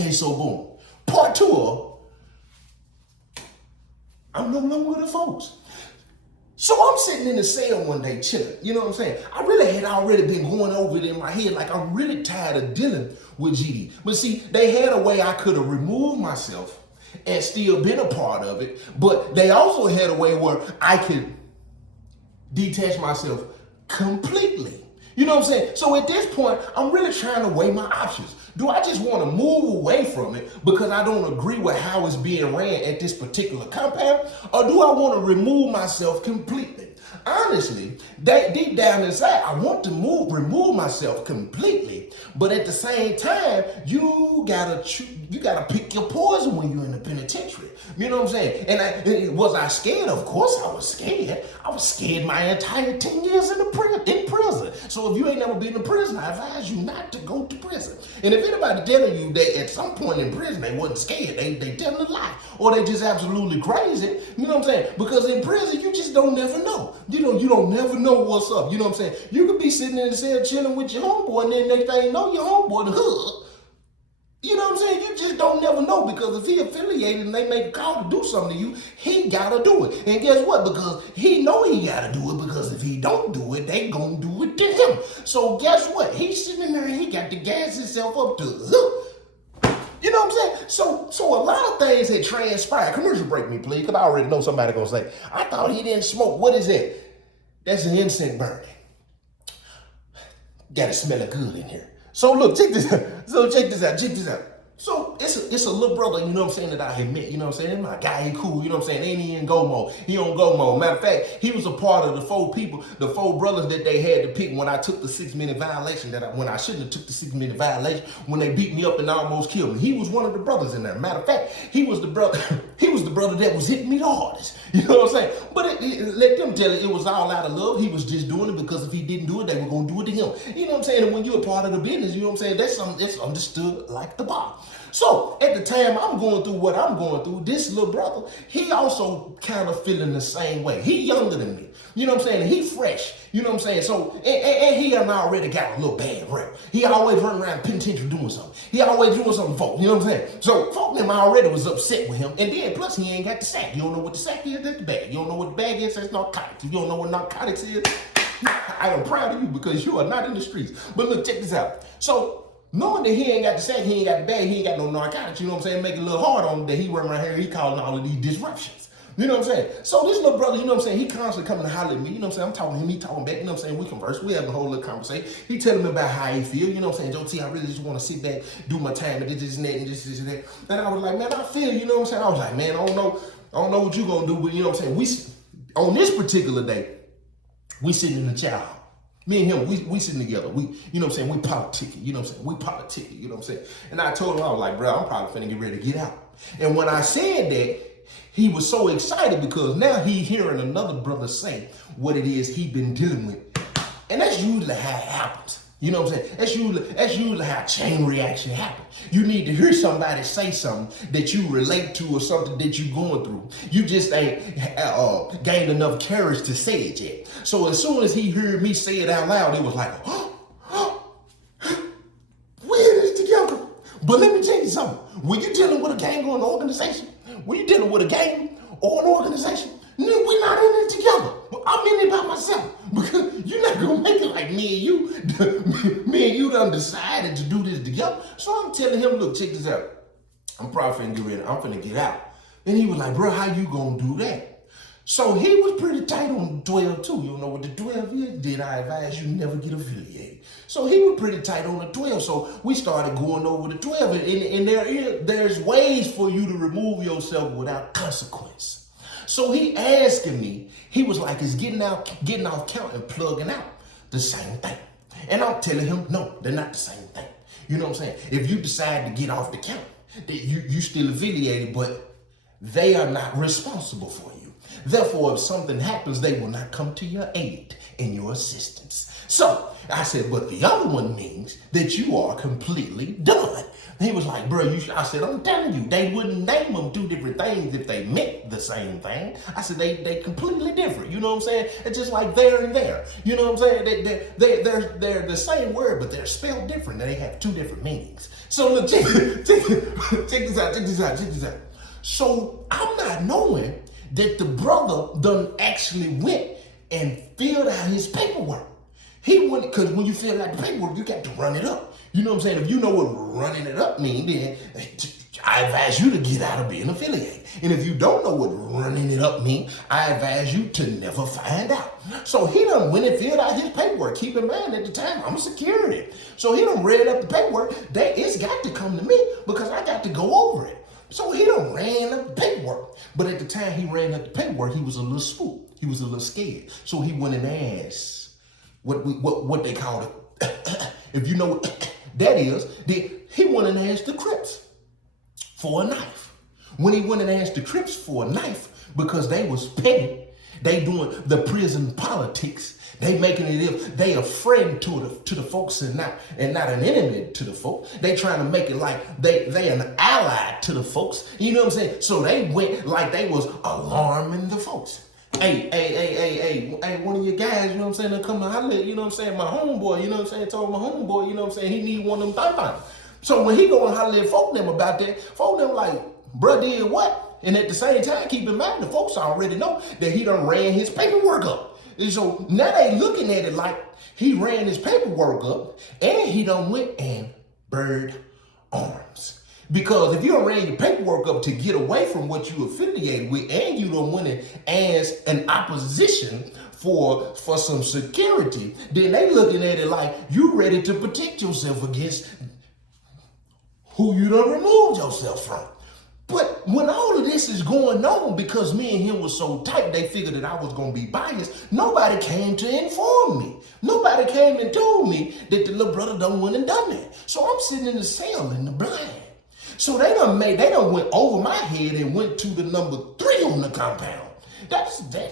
Okay, so boom. Part two of I'm no longer with the folks. So I'm sitting in the cell one day chilling. You know what I'm saying? I really had already been going over it in my head. Like, I'm really tired of dealing with GD. But see, they had a way I could have removed myself and still been a part of it. But they also had a way where I could detach myself completely. You know what I'm saying? So at this point, I'm really trying to weigh my options. Do I just want to move away from it because I don't agree with how it's being ran at this particular compound? Or do I want to remove myself completely? Honestly, deep down inside, I want to remove myself completely. But at the same time, you gotta pick your poison when you're in the penitentiary. You know what I'm saying? And was I scared? Of course I was scared. I was scared my entire 10 years in prison. So if you ain't never been in prison, I advise you not to go to prison. And if anybody telling you that at some point in prison they wasn't scared, they telling a lie. Or they just absolutely crazy. You know what I'm saying? Because in prison, you just don't never know. You don't never know what's up. You know what I'm saying? You could be sitting in the cell chilling with your homeboy, and then next thing you know, your homeboy the hood. You know what I'm saying? You just don't never know, because if he affiliated and they make a call to do something to you, he gotta do it. And guess what? Because he know he gotta do it, because if he don't do it, they gonna do it to him. So guess what? He's sitting in there and he got to gas himself up to the hook. You know what I'm saying? So a lot of things had transpired. Commercial break me, please, because I already know somebody gonna say, I thought he didn't smoke. What is that? That's an incense burning. Gotta smell it good in here. So look, check this out. Check this out. So it's a little brother, you know what I'm saying, that I had met, you know what I'm saying? My guy, he cool, you know what I'm saying? Ain't he in go mode? He on go mode. Matter of fact, he was a part of the four brothers that they had to pick when I took the 6-minute violation, when I shouldn't have took the 6-minute violation, when they beat me up and almost killed me. He was one of the brothers in there. Matter of fact, he was the brother that was hitting me the hardest. You know what I'm saying? But let them tell it was all out of love. He was just doing it because if he didn't do it, they were going to do it to him. You know what I'm saying? And when you're a part of the business, you know what I'm saying? That's understood like the bar. So at the time I'm going through what I'm going through, this little brother, he also kind of feeling the same way. He younger than me. You know what I'm saying? He fresh. You know what I'm saying? So, and he done already got a little bad rep. He always running around penitentiary doing something. He always doing something for folk. You know what I'm saying? So, folk them already was upset with him. And then, plus, he ain't got the sack. You don't know what the sack is, that's the bag. You don't know what the bag is, that's narcotics. If you don't know what narcotics is, I am proud of you, because you are not in the streets. But look, check this out. So, knowing that he ain't got the sack, he ain't got the bag, he ain't got no narcotics, you know what I'm saying? Make it a little hard on him that he running around here, he calling all of these disruptions. You know what I'm saying? So this little brother, you know what I'm saying, he constantly coming to holler at me, you know what I'm saying? I'm talking to him, he talking back, you know what I'm saying? We converse, we having a whole little conversation. He telling me about how he feel, you know what I'm saying? Joe T, I really just want to sit back, do my time, and this and that, and this and that. And I was like, man, I feel, you know what I'm saying? I was like, man, I don't know what you gonna do, but you know what I'm saying? On this particular day, we sitting in the chow. Me and him, we sitting together. We, you know what I'm saying, we politicking, you know what I'm saying? We politicking, you know what I'm saying? And I told him, I was like, bro, I'm probably finna get ready to get out. And when I said that, he was so excited because now he hearing another brother say what it is he been dealing with. And that's usually how it happens. You know what I'm saying? That's usually how chain reaction happens. You need to hear somebody say something that you relate to or something that you going through. You just ain't gained enough courage to say it yet. So as soon as he heard me say it out loud, it was like, we're in this together. But let me tell you something. When you're dealing with a gang or an organization, we're not in it together. I'm in it by myself, because you're not gonna make it like me and you. Me and you done decided to do this together. So I'm telling him, look, check this out. I'm probably finna get ready. I'm finna get out. And he was like, bro, how you gonna do that? So he was pretty tight on the 12 too. You know what the 12 is? Did I advise you never get affiliated? So he was pretty tight on the 12. So we started going over the 12. And there's ways for you to remove yourself without consequence. So he asking me, he was like, is getting off count and plugging out the same thing? And I'm telling him, no, they're not the same thing. You know what I'm saying? If you decide to get off the count, that you still affiliated, but they are not responsible for you. Therefore, if something happens, they will not come to your aid and your assistance. So I said, but the other one means that you are completely done. He was like, bro, I said, I'm telling you, they wouldn't name them two different things if they meant the same thing. I said, they completely different. You know what I'm saying? It's just like there and there. You know what I'm saying? They're the same word, but they're spelled different. They have two different meanings. So look, check this out. So I'm not knowing that the brother done actually went and filled out his paperwork. He went, because when you fill out the paperwork, you got to run it up. You know what I'm saying? If you know what running it up means, then I advise you to get out of being affiliated. And if you don't know what running it up means, I advise you to never find out. So he done went and filled out his paperwork. Keep in mind, at the time, I'm a security. So he done read up the paperwork. It's got to come to me because I got to go over it. So he done ran up the paperwork. But at the time he ran up the paperwork, he was a little spooked. He was a little scared. So he went and asked what they call it. If you know what that is, he went and asked the Crips for a knife. When he went and asked the Crips for a knife, because they was petty, they doing the prison politics, they making it if they a friend to the folks and not an enemy to the folks. They trying to make it like they an ally to the folks. You know what I'm saying? So they went like they was alarming the folks. Hey, one of your guys, you know what I'm saying, that come to holler, you know what I'm saying, my homeboy, you know what I'm saying, told my homeboy, you know what I'm saying, he need one of them thing. So when he go and holler at folk them about that, folk them like, bruh did what? And at the same time, keep in mind, the folks already know that he done ran his paperwork up. And so now they looking at it like he ran his paperwork up and he done went and bird arms. Because if you don't ran your paperwork up to get away from what you affiliated with and you don't win it as an opposition for some security, then they looking at it like you ready to protect yourself against who you done removed yourself from. But when all of this is going on, because me and him was so tight, they figured that I was going to be biased. Nobody came to inform me. Nobody came and told me that the little brother done went and done that. So I'm sitting in the cell in the blind. So they done went over my head and went to the number 3 on the compound. They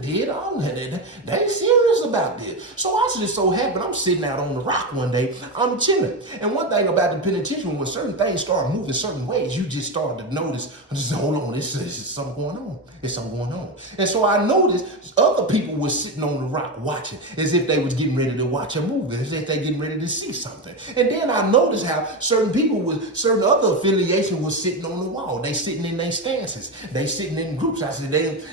did all that. They ain't serious about this. So I just so happened, I'm sitting out on the rock one day, I'm chilling. And one thing about the penitentiary, when certain things start moving certain ways, you just start to notice, hold on, this is something going on. There's something going on. And so I noticed other people were sitting on the rock watching, as if they was getting ready to watch a movie, as if they getting ready to see something. And then I noticed how certain other affiliation was sitting on the wall. They sitting in their stances. They sitting in groups. I said,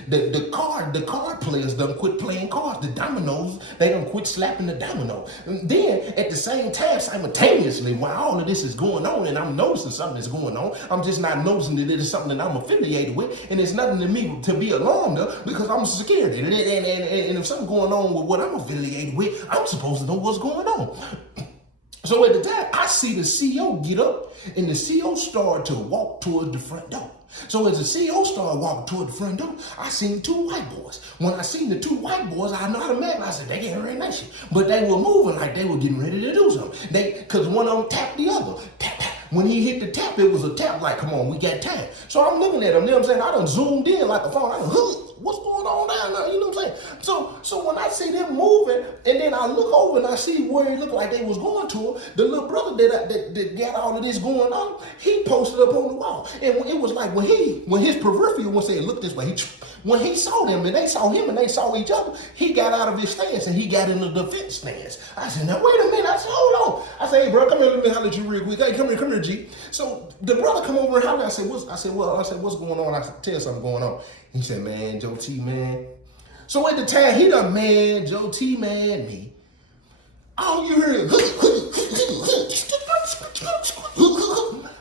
the card players done quit playing cards. The dominoes, they done quit slapping the domino. And then at the same time, simultaneously, while all of this is going on and I'm noticing something is going on, I'm just not noticing that it is something that I'm affiliated with, and it's nothing to me to be alarmed of because I'm security. And if something going on with what I'm affiliated with, I'm supposed to know what's going on. So at the time, I see the CEO get up and the CEO start to walk towards the front door. So as the CEO started walking toward the front door, I seen 2 white boys. When I seen the 2 white boys, I know how to imagine. I said, they getting ready to shit. But they were moving like they were getting ready to do something. Because one of them tapped the other. Tap, tap. When he hit the tap, it was a tap like, come on, we got time. So I'm looking at him, you know what I'm saying? I done zoomed in like a phone. I done, what's going on down there? You know what I'm saying? So when I see them moving, and then I look over and I see where it looked like they was going to, the little brother that got all of this going on, he posted up on the wall. And it was like when his peripheral was saying, look this way, when he saw them and they saw him and they saw each other, he got out of his stance and he got in the defense stance. I said, now wait a minute. I said, hold on. I said, hey bro, come here, let me holler at you real quick. Hey, come here, G. So the brother come over and holler. I said, what's going on? I said, tell something going on. He said, man, Joe T, man. So at the time, he done, man, Joe T, man, me. All you hear is,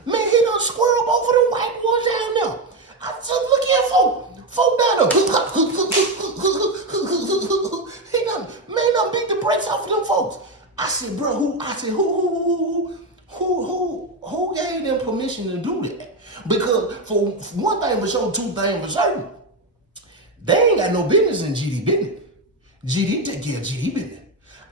man, he done squirrel both of them white boys down there. I said, look here, folk down there. He done beat the brakes off of them folks. I said, bro, who gave them permission to do that? Because for one thing for sure, 2 things for certain, they ain't got no business in GD business. GD take care of GD business.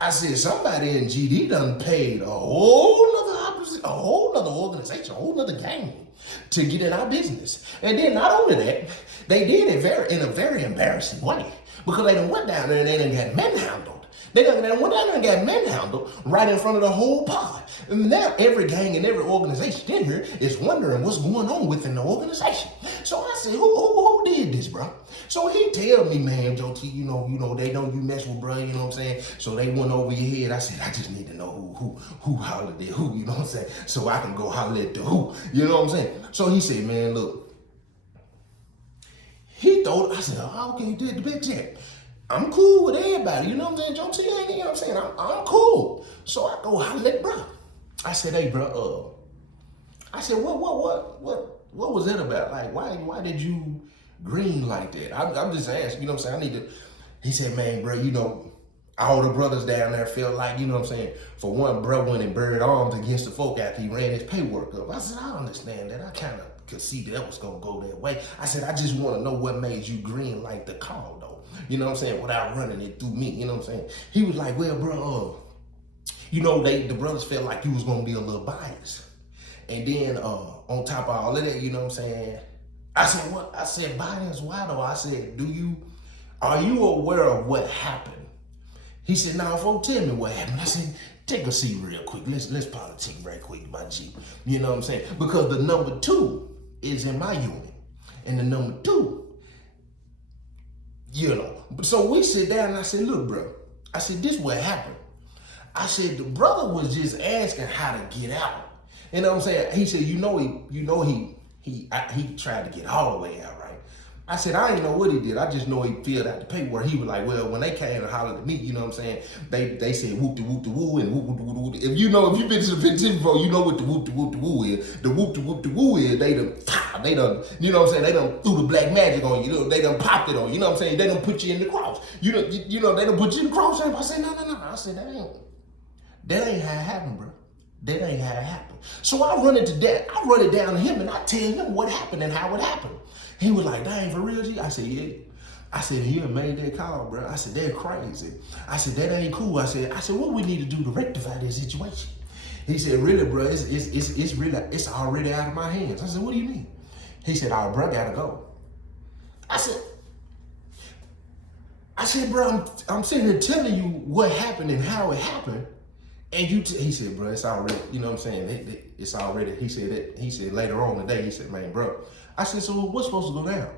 I said, somebody in GD done paid a whole nother a whole nother organization, a whole nother gang to get in our business. And then not only that, they did it in a very embarrassing way because they done went down there and they done got manhandled. They done went down there and got manhandled right in front of the whole pod. And now every gang and every organization in here is wondering what's going on within the organization. So I said, who did this, bro? So he tell me, man, Joe T, you know, they know you mess with bro, you know what I'm saying? So they went over your head. I said, I just need to know who hollered at who, you know what I'm saying? So I can go holler at the who, you know what I'm saying? So he said, man, look, he thought, I said, oh, okay, you did the big check. I'm cool with everybody, you know what I'm saying? Joe T, you know what I'm saying? I'm cool. So I go holler at bro. I said, hey, bro, I said, what was that about? Like, why did you green like that? I'm just asking, you know what I'm saying? He said, man, bro, you know, all the brothers down there felt like, you know what I'm saying? For one, bro went and buried arms against the folk after he ran his paperwork up. I said, I understand that. I kind of could see that was going to go that way. I said, I just want to know what made you green like the call, though. You know what I'm saying? Without running it through me, you know what I'm saying? He was like, well, bro, you know, the brothers felt like you was going to be a little biased. And then on top of all of that, you know what I'm saying? I said, what? I said, biased? Why though? I said, are you aware of what happened? He said, now, folks, tell me what happened. I said, take a seat real quick. Let's politic right quick, my G. You know what I'm saying? Because the number 2 is in my unit. And the number 2, you know. So we sit down and I said, look, bro. I said, this what happened. I said, the brother was just asking how to get out. You know what I'm saying? He said, he tried to get all the way out, right? I said, I didn't know what he did. I just know he filled out the paperwork. He was like, well, when they came and hollered at me, you know what I'm saying? They said whoop de whoop de woo and whoop de whoop de woo. If you've been to the penitentiary before, you know what the whoop de whoop de woo is. The whoop de whoop de woo is they done, you know what I'm saying? They done threw the black magic on you. They done popped it on you. You know what I'm saying? They done put you in the cross. You know, they done put you in the cross. I said, no. I said, that ain't how it happened, bro. That ain't how it happened. So I run into that. I run it down to him and I tell him what happened and how it happened. He was like, dang, for real, G? I said, yeah. I said, he made that call, bro. I said, they're crazy. I said, that ain't cool. I said, what we need to do to rectify this situation? He said, really, bro, it's already out of my hands. I said, what do you mean? He said, our bro gotta go. I said, bro, I'm sitting here telling you what happened and how it happened. And he said, bro, it's already, you know what I'm saying? It's already, he said later on today, he said, man, bro. I said, so what's supposed to go down?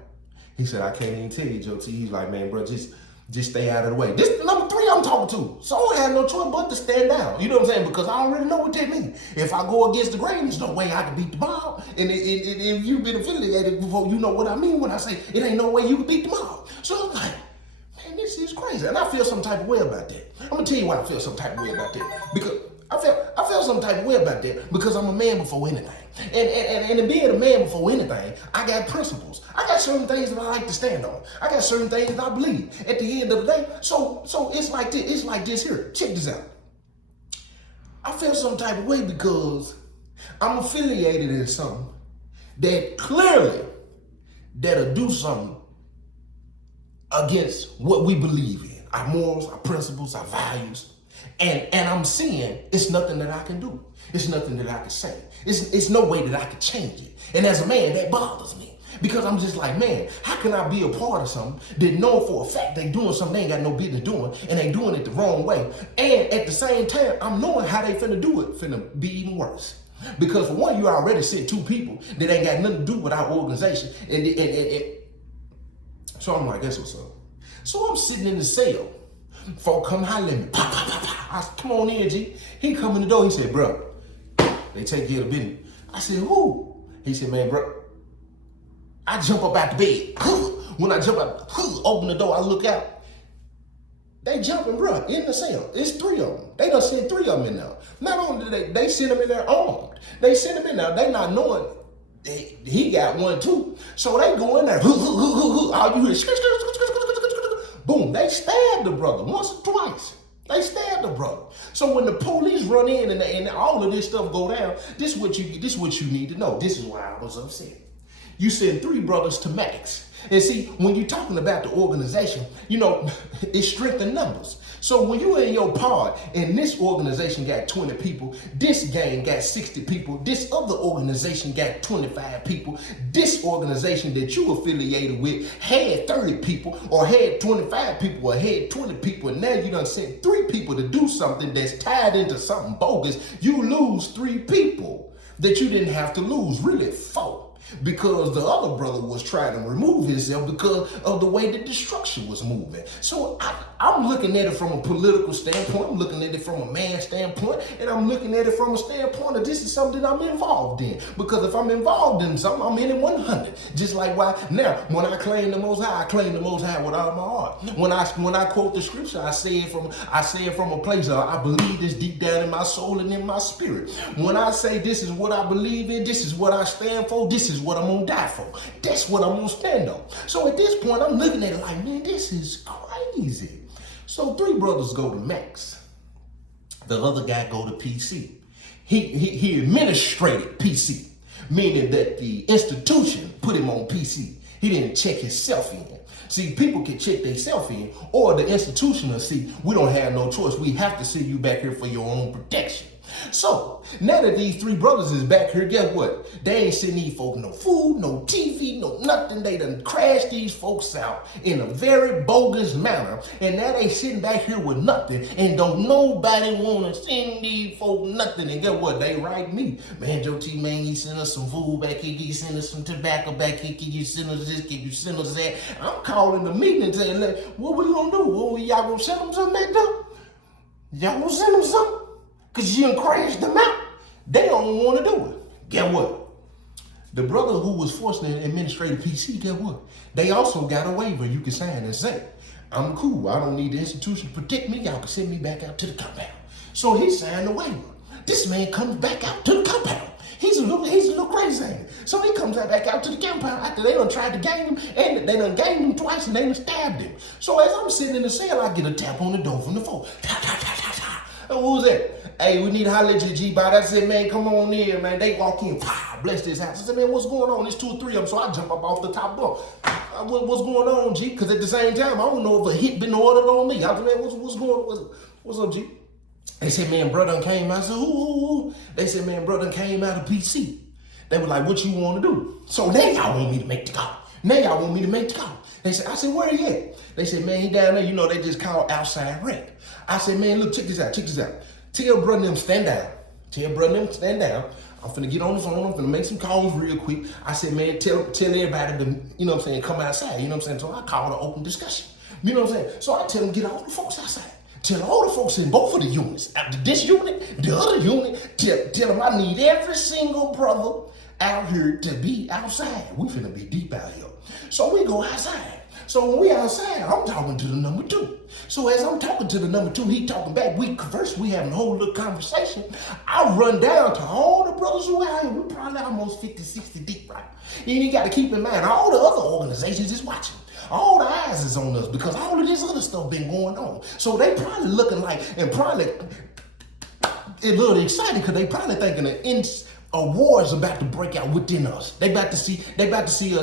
He said, I can't even tell you, Joe T. He's like, man, bro, just stay out of the way. This is number 3 I'm talking to. So I don't have no choice but to stand down. You know what I'm saying? Because I already know what that means. If I go against the grain, there's no way I can beat the mob. And if you've been affiliated before, you know what I mean when I say it ain't no way you can beat the mob. So I'm like, man, this is crazy. And I feel some type of way about that. I'm going to tell you why I feel some type of way about that. Because I feel some type of way about that because I'm a man before anything. And in being a man before anything, I got principles. I got certain things that I like to stand on. I got certain things that I believe. At the end of the day, so it's like this. It's like this here. Check this out. I feel some type of way because I'm affiliated in something that clearly that'll do something against what we believe in. Our morals, our principles, our values. And I'm seeing it's nothing that I can do. It's nothing that I can say. It's no way that I can change it. And as a man, that bothers me. Because I'm just like, man, how can I be a part of something that know for a fact they doing something they ain't got no business doing and they doing it the wrong way. And at the same time, I'm knowing how they finna do it finna be even worse. Because for one, you already sent 2 people that ain't got nothing to do with our organization. And so I'm like, that's what's up. So I'm sitting in the cell. Folk come holler at me. Pop, pop, pop, pop. I said, come on in, G. He come in the door. He said, bro, they take care of the business. I said, who? He said, man, bro. I jump up out the bed. When I jump out, open the door, I look out. They jumping, bro, in the cell. It's 3 of them. They done sent 3 of them in there. Not only did they send them in there armed. They sent them in there. They not knowing he got 1 too. So they go in there. All you hear, boom, they stabbed the brother once or twice. They stabbed the brother. So when the police run in and all of this stuff go down, this is what you need to know. This is why I was upset. You send 3 brothers to max. And see, when you're talking about the organization, it's strength in numbers. So when you're in your pod and this organization got 20 people, this gang got 60 people, this other organization got 25 people, this organization that you affiliated with had 30 people or had 25 people or had 20 people, and now you done sent 3 people to do something that's tied into something bogus, you lose 3 people that you didn't have to lose, really 4. Because the other brother was trying to remove himself because of the way that the structure was moving. So I'm looking at it from a political standpoint, I'm looking at it from a man standpoint, and I'm looking at it from a standpoint of this is something I'm involved in. Because if I'm involved in something, I'm in it 100. Just like why now, when I claim the Most High, I claim the Most High with all my heart. When I quote the scripture, I say it from a place of I believe this deep down in my soul and in my spirit. When I say this is what I believe in, this is what I stand for, this is what I'm gonna die for. That's what I'm gonna stand on. So at this point, I'm looking at it like, man, this is crazy. So 3 brothers go to max. The other guy go to PC. He administrated PC, meaning that the institution put him on PC. He didn't check himself in. See, people can check themselves in, or the institution will see, we don't have no choice. We have to send you back here for your own protection. So, now that these 3 brothers is back here, guess what? They ain't sending these folks no food, no TV, no nothing. They done crashed these folks out in a very bogus manner. And now they sitting back here with nothing. And don't nobody want to send these folks nothing. And guess what? They write me. Man, Joe T, man, you send us some food back here. Can you send us some tobacco back here? Can you send us this? Can you send us that? I'm calling the meeting and saying, what we gonna do? Y'all gonna send them something back there? Y'all gonna send them something? Because you done crashed them out. They don't want to do it. Guess what? The brother who was forced to administrate a PC, guess what? They also got a waiver you can sign and say, I'm cool. I don't need the institution to protect me. Y'all can send me back out to the compound. So he signed the waiver. This man comes back out to the compound. He's a little crazy. So he comes back out to the compound after they done tried to gang him, and they done ganged him twice, and they done stabbed him. So as I'm sitting in the cell, I get a tap on the door from the phone. Ta, ta, ta, ta, ta. Who's that? Hey, we need to holler at you, G-Bot. I said, man, come on in, man. They walk in, bless this house. I said, man, what's going on? It's 2 or 3 of them. So I jump up off the top bunk. What's going on, G? Because at the same time, I don't know if a hit been ordered on me. I said, man, what's going on? What's up, G? They said, man, brother came out. I said, ooh. They said, man, brother came out of PC. They were like, what you want to do? So now y'all want me to make the call. They said, I said, where he at? They said, man, he down there. They just called outside rent. I said, man, look, check this out. Tell brother them stand down. I'm finna get on the phone. I'm finna make some calls real quick. I said, man, tell everybody to, come outside. So I called an open discussion. So I tell them, get all the folks outside. Tell all the folks in both of the units. After this unit, the other unit, tell them I need every single brother out here to be outside. We finna be deep out here. So we go outside. So when we outside, I'm talking to the number 2. So as I'm talking to the number 2, he talking back. We converse, we having a whole little conversation. I run down to all the brothers who are here. We probably almost 50, 60 deep, right? And you got to keep in mind, all the other organizations is watching. All the eyes is on us because all of this other stuff been going on. So they probably looking like, and probably a little excited because they probably thinking a war is about to break out within us. They basically about to see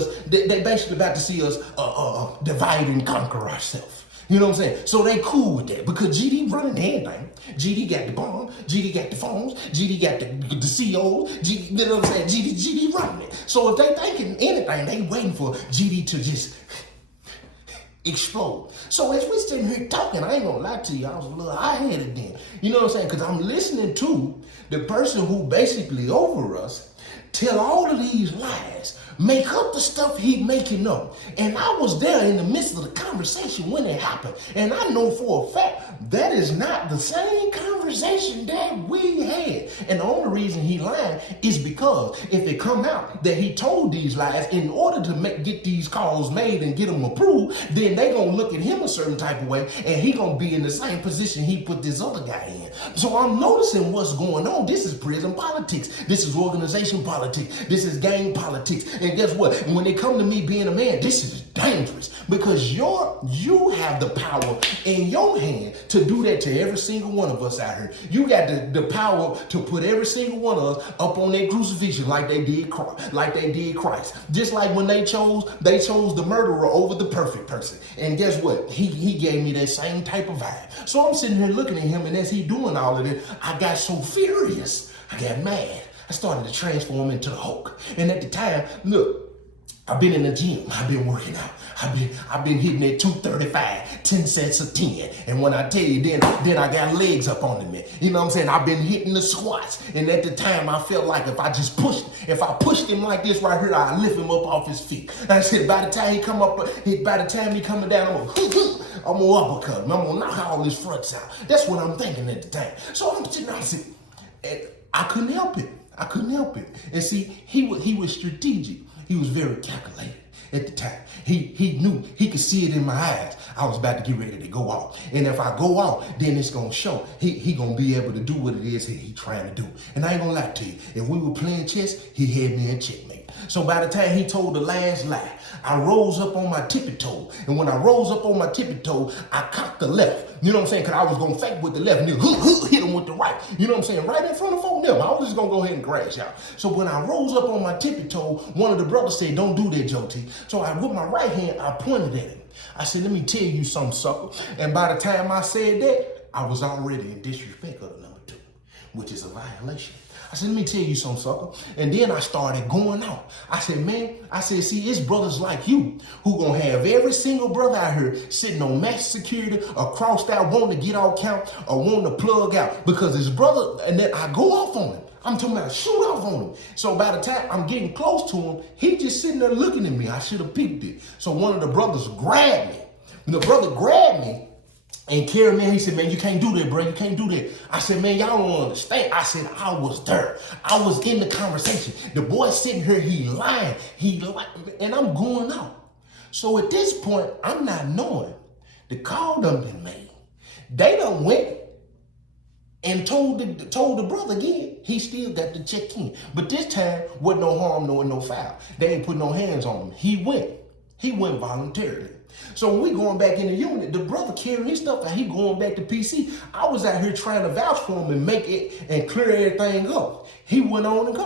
us divide and conquer ourselves. You know what I'm saying? So they cool with that because GD running the everything. GD got the bomb, GD got the phones, GD got the COs, you know what I'm saying? GD running it. So if they thinking anything, they waiting for GD to just explode. So as we sitting here talking, I ain't gonna lie to you, I was a little high-headed then. You know what I'm saying? Because I'm listening to the person who basically over us tell all of these lies, make up the stuff he making up. And I was there in the midst of the conversation when it happened. And I know for a fact that is not the same conversation that we had. And the only reason he lied is because if it come out that he told these lies in order to get these calls made and get them approved, then they gonna look at him a certain type of way and he gonna be in the same position he put this other guy in. So I'm noticing what's going on. This is prison politics. This is organization politics. This is gang politics. And guess what? When they come to me being a man, this is dangerous because you have the power in your hand to do that to every single one of us out here. You got the power to put every single one of us up on that crucifixion like they did Christ. Just like when they chose the murderer over the perfect person. And guess what? He gave me that same type of vibe. So I'm sitting here looking at him, and as he doing all of this, I got so furious. I got mad. I started to transform into the Hulk. And at the time, look, I've been in the gym. I've been working out. I've been hitting that 235, 10 sets of 10. And when I tell you, then I got legs up under me. You know what I'm saying? I've been hitting the squats. And at the time, I felt like if I pushed him like this right here, I'd lift him up off his feet. And I said, by the time he coming down, I'm gonna uppercut him. I'm gonna knock all his fronts out. That's what I'm thinking at the time. So I'm sitting there, and I couldn't help it. And see, he was strategic. He was very calculated at the time. He knew, he could see it in my eyes. I was about to get ready to go out. And if I go out, then it's going to show. He going to be able to do what it is he trying to do. And I ain't going to lie to you. If we were playing chess, he had me in checkmate. So by the time he told the last lie, I rose up on my tippy toe. And when I rose up on my tippy toe, I cocked the left. You know what I'm saying? Because I was going to fake with the left and then hit him with the right. You know what I'm saying? Right in front of folk them. I was just going to go ahead and crash out. So when I rose up on my tippy toe, one of the brothers said, don't do that, Joe T. So with my right hand, I pointed at him. I said, let me tell you something, sucker. And by the time I said that, I was already in disrespect of the number 2, which is a violation. I said, let me tell you something, sucker. And then I started going out. I said, see, it's brothers like you who gonna have every single brother out here sitting on max security or crossed out, wanting to get out count or wanting to plug out because his brother, and then I go off on him. I'm talking about shoot off on him. So by the time I'm getting close to him, he just sitting there looking at me. I should have peeped it. So one of the brothers grabbed me. And the brother grabbed me and carried me. He said, man, you can't do that, bro. You can't do that. I said, man, y'all don't understand. I said, I was there. I was in the conversation. The boy sitting here, he lying. And I'm going out. So at this point, I'm not knowing. The call done been made. They done went and told the brother again, he still got to check in. But this time, wasn't no harm, no foul. They ain't put no hands on him. He went voluntarily. So when we going back in the unit, the brother carrying his stuff, he going back to PC. I was out here trying to vouch for him and make it and clear everything up. He went on and go.